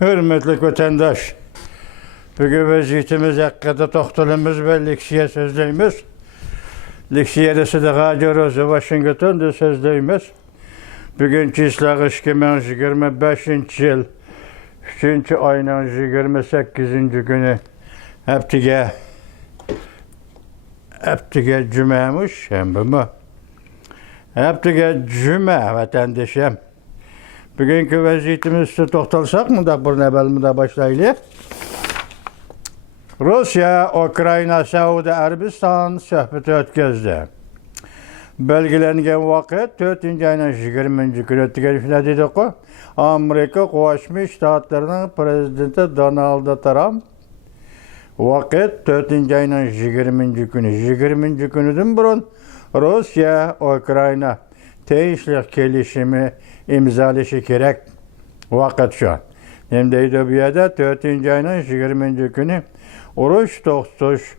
Hürmetli vatandaş, bugün vaziyetimiz hakkında toxtalımız ve leksiye sözleyimiz. Leksiyede Sıdıqa Roza Washington'da sözleyimiz. Bugünkü islağı 2025 yıl 3. ayının 28. günü haftige cümemiş hem bu. Haftige cüme vatandaşım. Bugünkü vaziyetimizi toxtalsak mı da bir nebel da başlayalım. Rusya, Ukrayna, Suudi Arabistan söhbeti ötküzdü. Belgelengen vakit 4. ayının 20. günü ötküzdü dedik o. Amerika Qo'shma Shtatlarının prezidenti Donald Trump vakit 4. ayının 20. günü. 20. günüdün burun Rusya, Ukrayna teşvik kelişimi imzalaşı gerek vakit şu an. Hem de İdobiyada 4. ayının 20. günü uruş toxtuş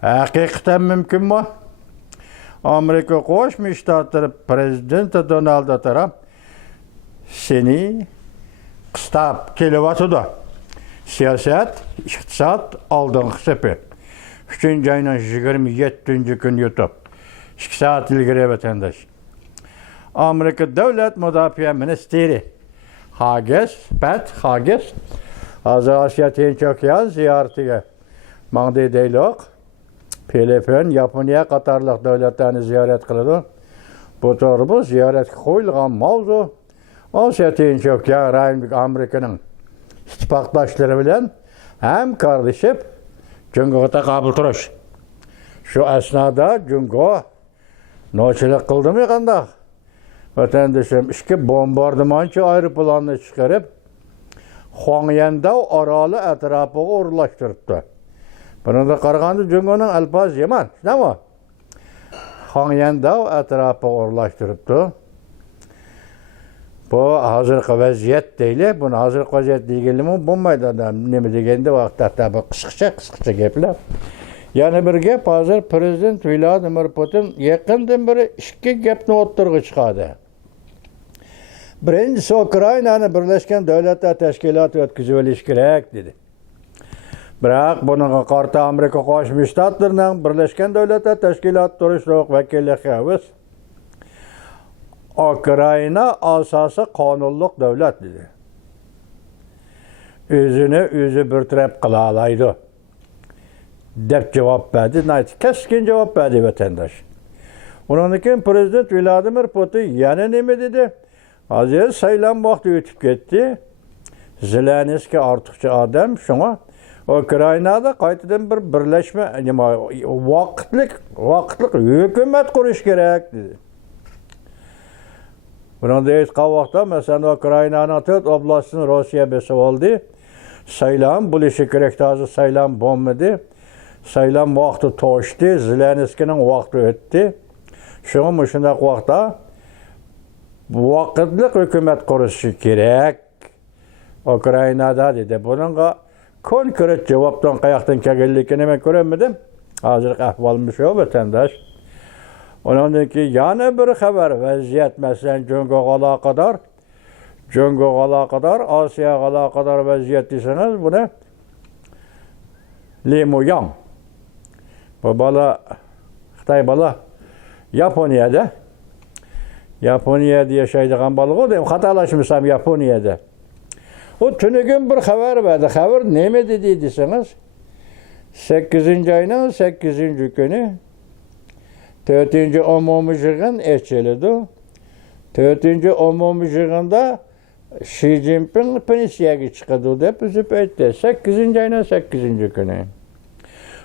hakikaten mümkün mü? Amerika Qo'shma Shtatları prezidenti Donald Trump seni kıstab kelyapti. Siyaset, iqtisod oldingi sepi. 3. ayının 27. gün YouTube. 2 saat ilgari vatandaş. Amerika Devlet Müdafaa Ministeri Pat Haggis Hazır Asya Tinçokya ziyaretiga mağdi deylik. Filipin, Yaponiya qatarlıq devletlerini ziyaret kıldı. Bu to'g'ri ziyaret qo'yilgan mavzu Asya Tinçokya rayonidagi Amerika'nın ittifoqdoshlari bilan hamkorlashib Jungo'ga qabul turish. Şu asnoda Jungo nochilik qildimi qanday? Vatandaşım 2 bombardımanchi aeroplanni chiqarib Hongyan-Dao oroli atrofiga o'rlashtiribdi. Buni da qaraganda Jungo'nun alfaz yaman, değil mi? Hongyan-Dao atrofiga o'rlashtiribdi. Bu hozirgi vaziyat deyli. Buni hozirgi vaziyat deganimi bo'lmaydi odam. Nima deganda vaqtda bu qisqacha gaplar. Yana bir gap hozir prezident Vladimir Putin yaqindan beri 2 gapni o'ttirg'i chiqadi. Birinchisi Ukraynani Birlashgan Davlatlar Tashkiloti o'tkazib olish kerak dedi. Biroq buning qarta Amerika Qo'shma Shtatlarining Birlashgan Davlatlar Tashkiloti turishliq vakilligi Ukrayna asosi qonunliq davlat dedi. O'zini o'zi bir taraf qila oladi deb javob berdi. Keskin javob berdi vatandaş. Ondan keyin prezident Vladimir Putin yana nima dedi? Hozir saylan vaqti o'tib ketdi. Zelenskiy ortiqcha odam, shunga Ukrainada qaytadan bir birlashma, vaqtlik hukumat qurish kerak dedi. Bunda aytgan vaqtda masalan Ukrainaning 4 oblastini Rossiya besib oldi. Saylan bo'lishi kerak, hozir saylan bo'lmadi. Saylan vaqti to'shdi, Zelenskiyning vaqti o'tdi. Shunga shunday vaqtda vaqtlik hukumat qurishi kerak Ukrainada dedi. Buningga konkret javobdan qayoqdan kelganligini men ko'rmadim. Hozirgi ahvolimiz shu vatandaş. Ondan keyin yana bir xabar vaziyat masalan Jungo'ga aloqador, Osiyoga aloqador vaziyat desangiz buni Li Muyang. Bu bola Xitoy bola Yaponiyada yashaydigan bola deb xatolashmasam Yaponiyada. O tünügün bir xabar verdi. Xabar nima dedi desangiz 8. ayının 8. günü 4. umumiy yig'in echildi. 4. umumiy yig'inda Xi Jinping pensiyaga chiqadi deb o'zib aytdi. 8. ayının 8. günü.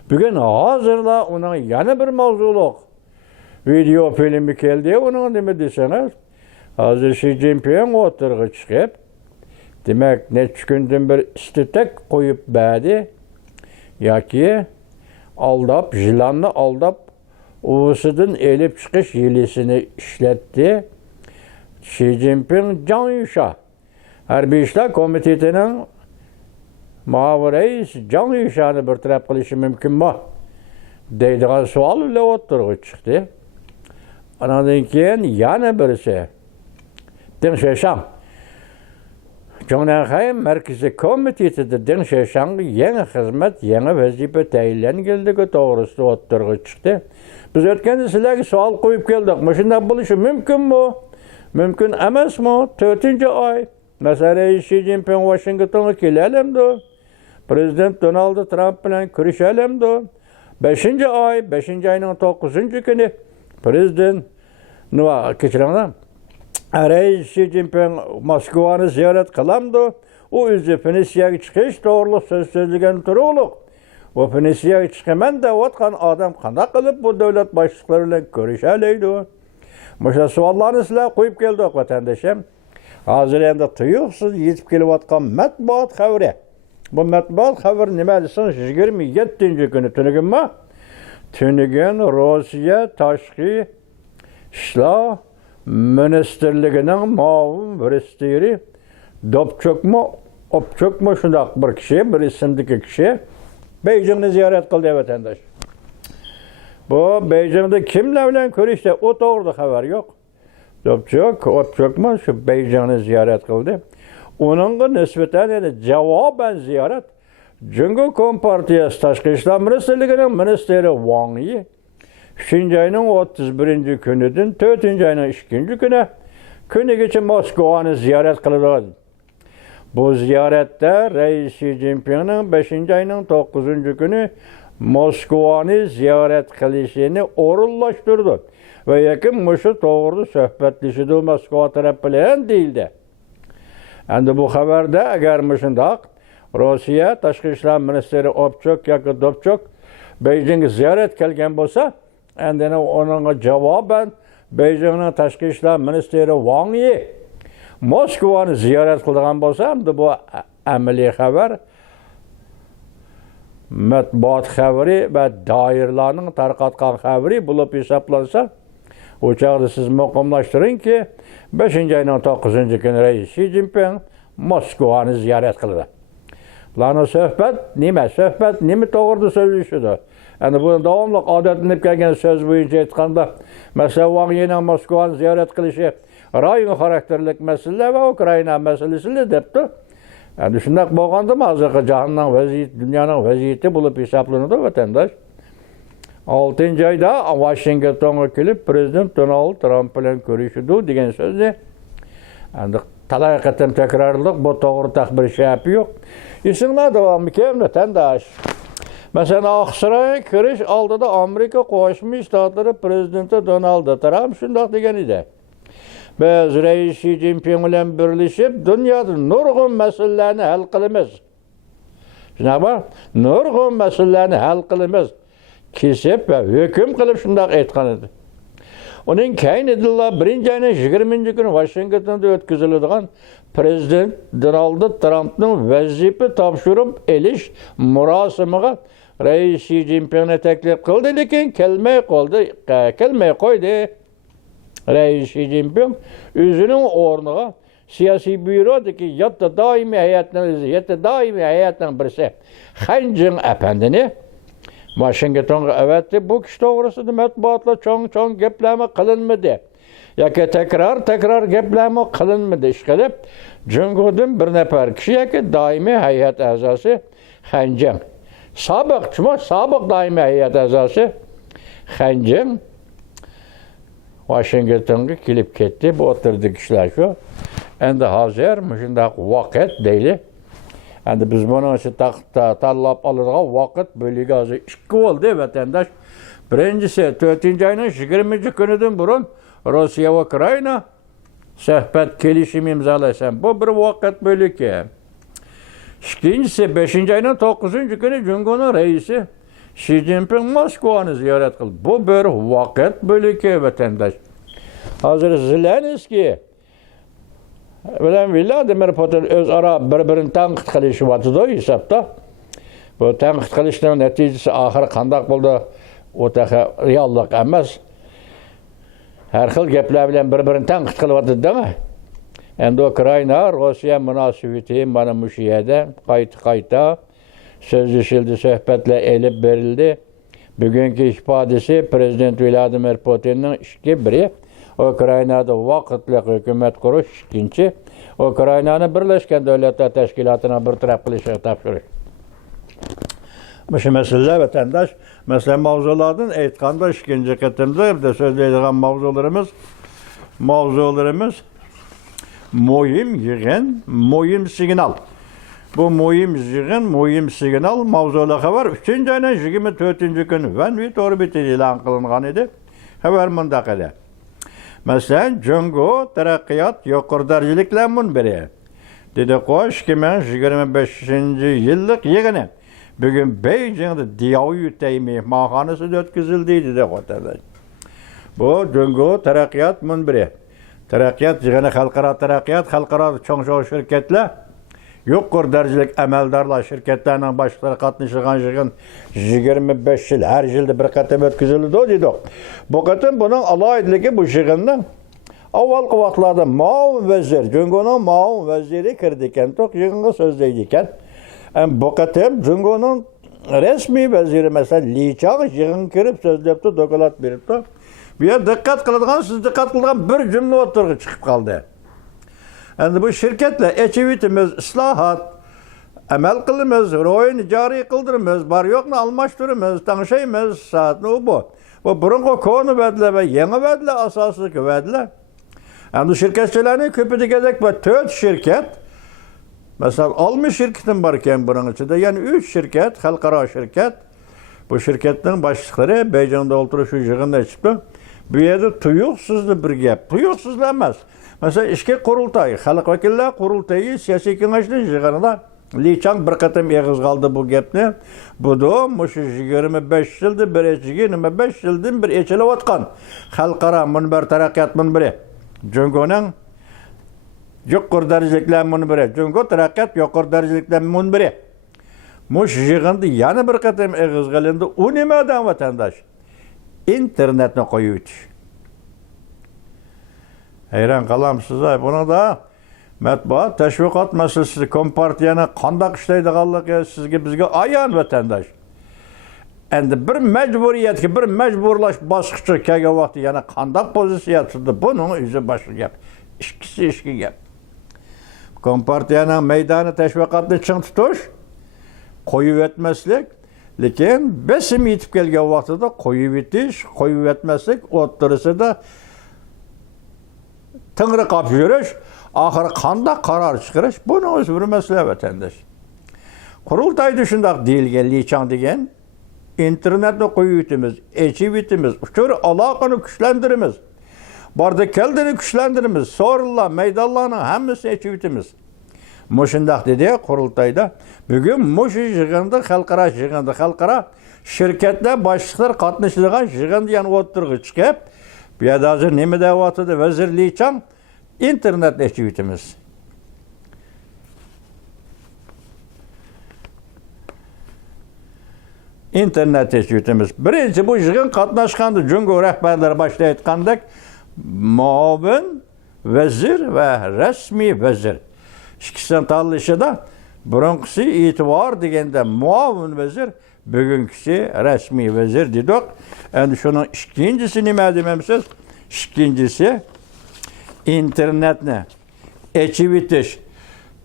Bugün hozirda uning yana bir mavzuliq video filmi keldi. Uning nima desangiz hozir Xi Jinping o'tirg'i chiqib demek neç gündür bir istetek koyup berdi. Yoki aldap, jilanni aldap, uvusidan elip chiqish yilisini ishlatdi. Xi Jinping Zhang Yusha Harbiy ishlar komitetining muavin rais Zhang Yushani bir taraf qilishi mumkinmi? deydigan savol bilan o'tirg'i chiqdi. Ondan keyin yana birisi Deng Xiaoping Jonahayim Merkezi Komiteti den şeşanğı yeni hizmet, yeni vazife tayinlengeligi doğrusu o'ttirg'i chiqdi. Biz o'tganda sizlarga savol qo'yib keldik. Mashunda bo'lishi mumkinmi? Mumkin emasmi? 4-oy. Masalan, Xi Jinping Washingtonga kelalamdi. Prezident Donald Trump bilan ko'rishalamdi. 5-oy, 5-oyning 9-kuni prezident kechiringlar. Xi Jinping Moskvani ziyorat qilamdi. U o'zi Venetsiyaga chiqish to'g'riliq so'z so'zlagan turug'liq. Bu Venetsiyaga chiqaman deyotgan odam qanday qilib bu davlat boshliqlari bilan ko'rishalaydi? Mana savollarni sizlar qo'yib keldik vatandoshim. Hozir endi tuyuqsiz yetib kelayotgan matbuot xabari. Bu matbuot xabar nima desangiz 27-kuni tunugunmi? Tunugun Rossiya tashqi ishlar ministerligining muavin ministri Dobchokmi shundoq bir kishi, bir ismdagi kishi Beijingni ziyorat qildi vatandosh. Bu Beijingda kimlar bilan ko'rishdi? O to'g'rida xabar yo'q. Dobchokmi shu Beijingni ziyorat qildi. Onunla nisbeten javoban ziyorat Jungo Kompartiyasi Tashqi ishlar ministrligining ministri Wang Yi 3-oyning 31-kunidan 4-oyning 2-kuni kunigacha Moskvani ziyorat qiladi. Bu ziyoratda Xi Jinpingning 5-oyning 9-kuni Moskvani ziyorat qilishini o'rinlashtirdi va yaqin mushu to'g'ri suhbatlashdi Moskva taraf bilan deyildi. Endi bu xabarda agar shundoq Rossiya tashqi ishlar ministri Obchok yoki Dobchok Beijingga ziyorat qilgan bo'lsa, endi uningga javoban Beijingning tashqi ishlar ministri Wang Yi Moskvani ziyorat qilgan bo'lsa, endi bu amaliy xabar matbuot xabari va doirlarning tarqatgan xabari bo'lib hisoblansa, o chog'da siz muqimlashtiringki 5-oyning 9-kuni Xi Jinping Moskvani ziyorat qildi. Bularning suhbat nima to'g'rida so'zlashdi? Endi bu davomli odatlanib kelgan so'z bo'yicha aytganda, masalan, Wang Yining Moskvani ziyorat qilishi rayon xarakterlik masala va Ukraina masalasidir debdi. Endi shunday bo'lganda hozirgi jahonning vaziyati, dunyoning vaziyati bo'lib hisoblanadi vatandosh. 6-oyda Washingtonga kelib prezident Donald Trump bilan ko'rishdi degan so'zni endi talay qatam takrorladik, bu to'g'ri taxbir shapi yo'q. Esinglar davom ekan vatandosh. Masalan, Oqsaroy kirish oldida Amerika Qo'shma Shtatlari prezidenti Donald Trump shunday degan edi. Biz Xi Jinping bilan birlashib dunyoda nurg'un masalalarni hal qilamiz. Shunaqa, nurg'un masalalarni hal qilamiz. Kesib va hukm qilib shunday aytgan edi. Uning kaynidilla 1-oyning 20-kuni Washingtonda o'tkaziladigan prezident Donald Trumpning vazifa topshirib elish murosimiga Xi Jinpingni taklif qildi, lekin kelmay qo'ydi. Xi Jinping o'zining o'rniga siyosiy byurodagi yatta doimiy hayatning birisi Han Jing apandini Washingtonga avatdi. Bu kishi to'g'risida matbuotlar cho'ng gaplarmi qilinmadi yoki takror gaplarmi qilinmadi ishqilib Jungodan bir nafar kishi yoki doimiy hay'at a'zosi Han Jing, sobiq doimiy hay'at a'zosi Han Jing Washingtonga kelib ketdi. Bu o'tirdi kishilar shu. Endi hozir shunday vaqt deyli. Endi biz buni tanlab oladigan vaqt bo'ligi hozir 2 bo'ldi vatandosh. Birinchisi 4-oyning 20-kunidan burun Rossiya va Ukraina suhbat kelishim imzolasan. Bu bir vaqt bo'ligi. Ikkinchisi 5-oyning 9-kuni Jungoning raisi Xi Jinping Moskvani ziyorat qildi. Bu bir vaqt bo'ligi vatandosh. Hozir Zelenskiy bilan Vladimir Putin o'zaro bir-birini tanqid qilishyapti hisobda. Bu tanqid qilishning natijasi oxiri qanday bo'ldi? O'ta reallik emas. Har xil gaplar bilan bir-birini tanqid qilyapti-dami? Endi Ukraina Rossiya munosabati mana shu yerda qayta so'zlashildi, suhbatlar elib berildi. Bugungi ifodasi prezident Vladimir Putinning 2-biri Ukraynada vaqtli hukumat qurish, ikkinchi Ukraynani Birleşken Devletler Teşkilatı'na bir taraf qilishga topshirish. Şu meseleler vatandaş, mesela mavzulardan aytganda ikinci qitimda bir de so'zlaydigan mavzularimiz muhim yig'in, muhim signal. Bu muhim yig'in, muhim signal mavzular xabar 3-ayning 24-kuni Van Torbit e'lon qilingan edi. Xabar mundaq edi. Masalan, Jungo taraqqiyot yuqori darajaliklarning biri. Dedi qo'sh 2025-yillik yig'ini bugün Beijing'de Diyaoyu'da mehmonxonasida o'tkazildi dedi vatandaş. Bu Jungo taraqqiyot munbiri. Taraqqiyot yig'ini xalqaro taraqqiyot, xalqaro cho'ng shirkatlar, yuqori darajalik amaldorlar shirkatlarning boshliqlari qatnashgan yig'in 25 yil har yilda bir qatam o'tkazildi dedi. Bu qatam buning alohidligi bu yig'inning avvalgi vaqtlarda muavin vazir, Jungoning muavin vaziri kirdi ekan, to'q yig'inga so'zlaydi ekan. Bu qatam Jungoning rasmiy vaziri mesela Li Chang yig'in kirib so'zlabdi, doklad beribdi. Bu yer diqqat qiladigan bir cümle o'tirg'i chiqib qoldi. Endi bu shirkatlar echivitimiz, islohot, amal qilamiz, ro'yini joriy qildiramiz, bor yo'qni almashtiramiz, tanishaymiz, soatni bu. Bu burungi koni va'dalar va yangi va'dalar asosida va'dalar. Endi shirkatchilarning ko'pi degandek va 4 shirkat, mesela 60 shirkatim bor ekan buning ichida, ya'ni 3 shirkat, xalqaro shirkat. Bu shirkatning boshliqlari Beijingda o'tirish yig'inida chiqdi. Bu yerda tuyuqsizli bir gap, tuyuqsizlar emas. Mesela ishki qurultoy, xalq vakillar qurultoyi siyosiy kengashning yig'inida Li Chang bir qatam eg'iz qoldi bu gapni. Bu da mushu 25 yilda 25 yildan bir echilayotgan xalqaro munbar taraqqiyot munbiri. Jungoning yuqori darajaliklar munbiri, Jungo taraqqiyot yuqori darajaliklar munbiri. Mush yig'inda yana bir qatam eg'iz qilindi. U nimadan vatandaş? İnternetni qo'yib o'tish. Hayran qalamsiz, buni da matbuot tashviqot masalasi Kompartiyani qanday ishlaydiganligi sizga bizga ayon vatandaş. Endi bir majburiyatga, bir majburlash bosqichi kelgan vaqtda yana qanday pozitsiyasida buning o'zi boshqa gap. Ishki gap. Kompartiyaning maydoni tashviqotni ching tutish, qo'yib o'tmaslik, lekin besim yetib kelgan vaqtida qo'yib o'tmaslik o'rtasida tingri qolib yurish, oxiri qanday qaror chiqarish, buni o'zi bir masala vatandaş. Qurultoyda shundoq deyilgan, Li Chang degan, internetni qo'yib o'tamiz, echib o'tamiz, ushbu aloqani kuchlantiramiz. Barda keldini kuchlantiramiz, so'rinlar, maydonlarning hammasini echib o'tamiz. Mushundaq dedi qurultoyda. Bugun mush yig'inda xalqaro shirkatlar boshliqlar qatnashadigan yig'inda yana o'tirg'i chiqib, bu yerda hozir nima deyapti vazir Li Chang, internetni echib o'tamiz. İnternet echib birinchi bu yig'in qatnashganda Jungo rahbarlari boshida aytgandek muavin vazir va rasmiy vazir ikkisidan tanlashida birinchisi e'tibor deganda muavin vazir, bugünkisi rasmiy vazir dedik. Endi shuning ikkinchisi nima demamsiz? İkincisi internetni echib o'tish,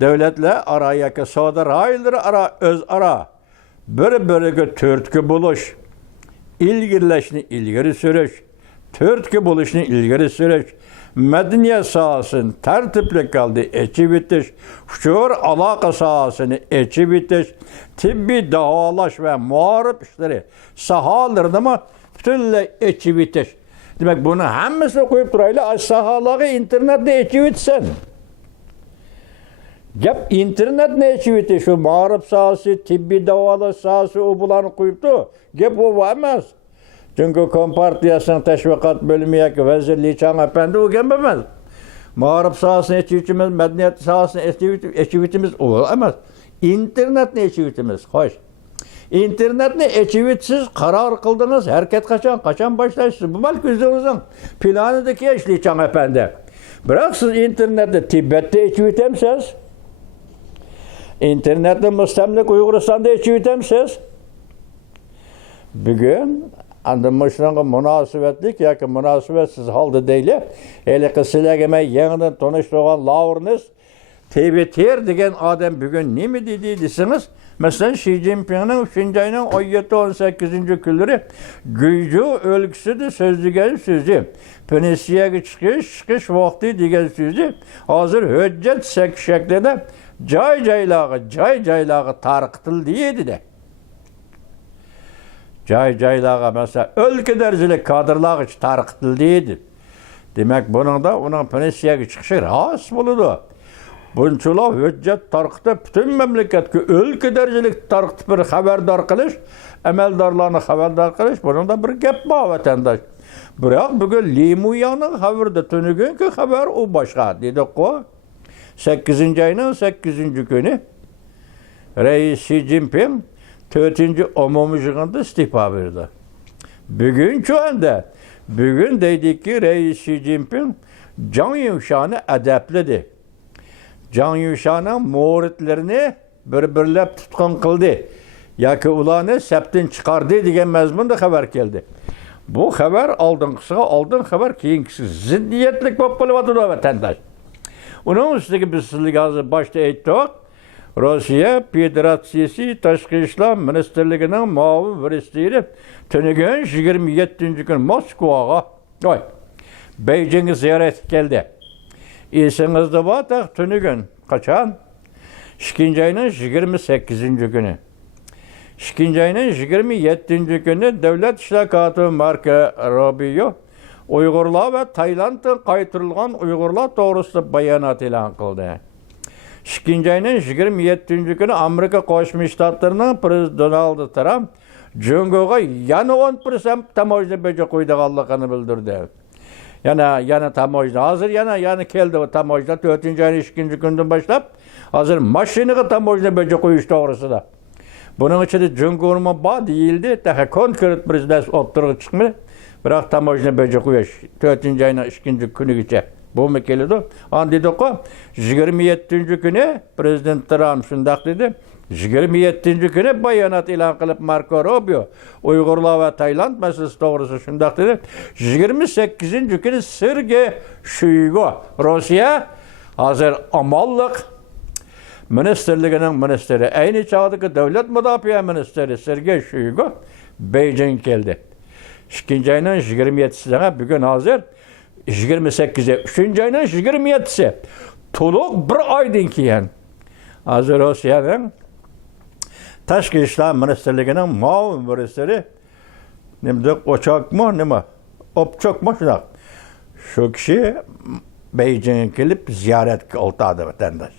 davlatlar aro yoki savdo rayollari aro o'zaro bir-biriga turtki bo'lish, ilgari surish, turtki bo'lishni ilgari surish, madaniyat sohasini tartibli qildi echib o'tish, hushur aloqa sohasini echib o'tish, tibbiy davolash va muorib ishlari sohalarini butunlay echib o'tish. Demak, buni hammasini qo'yib turaylik, sohalarga internetni echib o'tsin. Gap internetni echib o'tish, shu muorib sohasi, tibbiy davolash sohasi u bularni qo'yibdi. Gap bu emas. Chunki Kompartiyasining tashviqot bo'limi yoki vazir Li Chang apandi u gap emas. Muorib sohasini echib o'timiz, madaniyat sohasini echib o'timiz u emas. Internetni echib o'timiz. Xo'sh. İnternetni echib o'tsiz qaror qildingiz, harakat qachon boshlaysiz? Bu balki o'zingizning planidagi ish Li Chang apandi. Biroq siz internetni Tibetda echib o'tamsiz? İnternetni mustamlik Uyg'uristonda echib o'tamsiz? Bugun Anda müşranga münasebetlik yoki münasebetsiz halda değil. Hele sizlarga yangidan tanıştırgan Lavrnis Tibet'er degan adam bugün ne mi dedi desiniz? Mesela Xi Jinping'in 3. ayının 17-18. günleri Güycü ölküsü de sözlügen sözü. Pensiyaga çıkış vakti degan sözü. Hazır hüccet şeklinde joy-joylarga tarqıtıldı deydi de. Joy-joylarga mesela ölkü derecelik kadrlar için tarqıtıldı deydi. Demek bunun da onun pensiyaga çıkışı rast buludu. Bunçular hüccet tarqıtıp bütün memleketki ölkü derecelik tarqıtıp bir haberdar qilish, amaldarlarni haberdar qilish, bunun da bir gap bor vatandaş. Biroq bugün Limuyanın haberda tönügünki haber o başqa dedik-ku. 8. ayının 8. günü Reis Xi Jinping 4. umumiy yig'inda istifa berdi. Bugün şu anda bugün deydik ki Reis Xi Jinping Can Yushan'ı edepledi. Can Yushan'ın muğritlerini bir-birlep tutqun qildi. Yoki ularni septin chiqardi degan mazmunda xabar keldi. Bu xabar oldin xabar keyingisi ziddiyetlik bo'lib qolyapti vatandosh. Uning ustiga biz sizlarga hozir boshda aytdik. Rossiya Federatsiyasi Tashqi ishlar ministrligining muavin ministri tunigun 27 kun Moskvaga, Beijingga ziyorat keldi. Esingizde var da tünügün kaçan? 2. ayının 28. günü. 2. ayının 27. günü Devlet İşler Katibi Marco Rubio Uygurlar ve Tayland'dan qaytırılgan Uygurlar doğrusu bayanat ilan kıldı. 2. ayının 27. günü Amerika Qo'shma Shtatlarının prezidenti Donald Trump Jungo'ga yana 10% tamojna beja qo'ydiganligini bildirdi. Yana tamojna. Hazır yana keldi o tamojna. 4. ayın 2. günden başlap hazır maşinaga tamojna beja qo'yish to'g'risida. Bunun içinde Cumhurma bağ değildi. Daha konkret bir izles oturup çıkmıyor. Bırak tamojna beja qo'yish 4. ayın 2. günügacha. Bu mu keldi? An dedik ki 27. günü Prezident Trump şundaq dedi. 27. günü bayanat ilan qilib Marco Rubio Uygurlar ve Tayland meselesi doğrusu şundaq dedi. 28. günü Sergey Shoigu Rusya hazır amallık ministerliğinin ministeri, aynı çağdaki devlet müdafaa ministeri Sergey Shoigu Beijing geldi. 2. ayının 27'sine bugün hazır 28'e 3. ayının 27'si tuluq bir aydan keyin hazır Rusya'nın Tashqi ishlar ministerligining muavin ministri Obchokmi shunaq. Shu kishi Beijingga kelib ziyorat qildi vatandosh.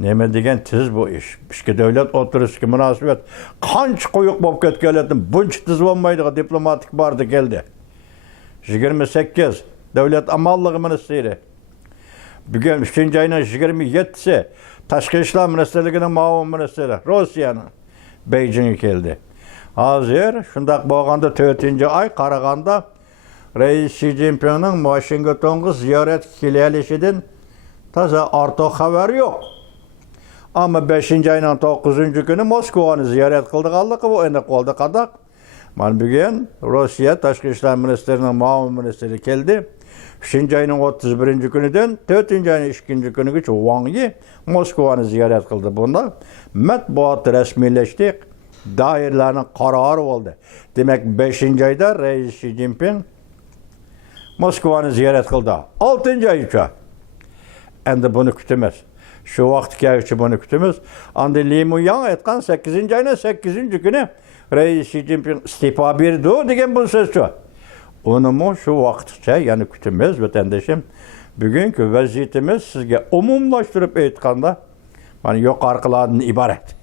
Nima degan tiz bu ish? Ishki davlat o'tirishga munosabat qancha quyuq bo'lib ketganlardan buncha tiz bo'lmaydigan diplomatik bordi keldi. 28 davlat amallığı ministri. Bugün 3. ayının 27'si Tashqi ishlar ministerligining muavin ministri Rusya'nın Beijing'e keldi. Hazır shundaq bo'lganda 4. ay qaraganda Reis Xi Jinping'ning Washingtonga ziyorat kelishidan taza ortiq xabar yo'q. Ama 5. ayının 9. günü Moskvani ziyorat qildiganligi bu endi qoldi qadaq. Mana bugün Rusya Tashqi ishlar ministrining muavin ministri keldi. 3. ayının 31. günüden 4. ayının 2. günügacha Wang Yi Moskvani ziyorat qildi. Bunda matbuot rasmiyleşti. Dairlarning qarori bo'ldi. Demek 5. ayda Reis Xi Jinping Moskvani ziyorat qildi. 6. aygacha. Endi buni kutamiz. Şu vaqtgacha buni kutamiz. Endi Li Muyan aytgan 8. ayının 8. günü Reis Xi Jinping istifa berdi degan bu söz şu. Onu şu vaqtgacha yani kutamiz vatandaşım. Bugünkü vaziyetimiz sizga umumlaştırıp aytganda mana yuqorqilardan iborat.